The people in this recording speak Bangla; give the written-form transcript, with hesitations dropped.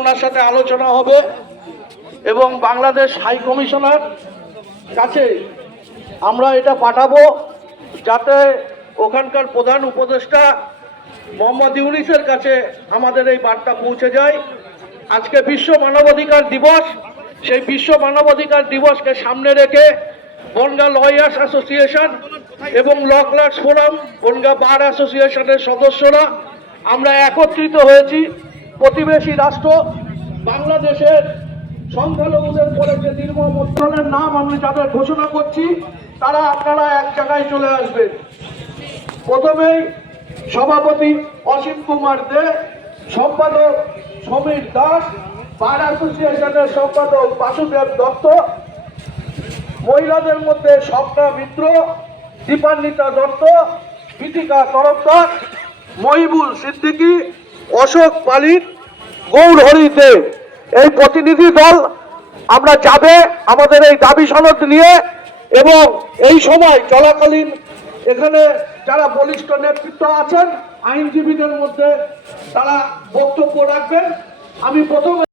ওনার সাথে আলোচনা হবে এবং বাংলাদেশ হাই কমিশনার কাছে আমরা এটা পাঠাবো যাতে ওখানকার প্রধান উপদেষ্টা মোহাম্মদ ইউনূসের কাছে আমাদের এই বার্তা পৌঁছে যায়। আজকে বিশ্ব মানবাধিকার দিবস, সেই বিশ্ব মানবাধিকার দিবসকে সামনে রেখে বনগাঁ লয়ার্স অ্যাসোসিয়েশন এবং ল ক্লার্কস ফোরাম, বনগাঁ বার অ্যাসোসিয়েশনের সদস্যরা আমরা একত্রিত হয়েছি। প্রতিবেশী রাষ্ট্র বাংলাদেশের সংখ্যালঘুদের পরে যে নির্মম অত্যাচারের নাম আমি যাদের ঘোষণা করছি তারা আপনারা এক জায়গায় চলে আসবেন। প্রথমেই সভাপতি অসীম কুমার দে, সম্পাদক সমীর দাস, বার অ্যাসোসিয়েশনের সম্পাদক বাসুদেব দত্ত, মহিলাদের মধ্যে স্বপ্না মিত্র, দীপান্বিতা দত্ত, গীতিকা তরফদার, মহিবুল সিদ্দিকী, অশোক পালিত, গৌরহরি দে। এই প্রতিনিধি দল আমরা যাবে আমাদের এই দাবি সনদ নিয়ে এবং এই সময় চলাকালীন এখানে যারা বলিষ্ঠ নেতৃত্ব আছেন আইনজীবীদের মধ্যে তারা বক্তব্য রাখবেন। আমি প্রথমে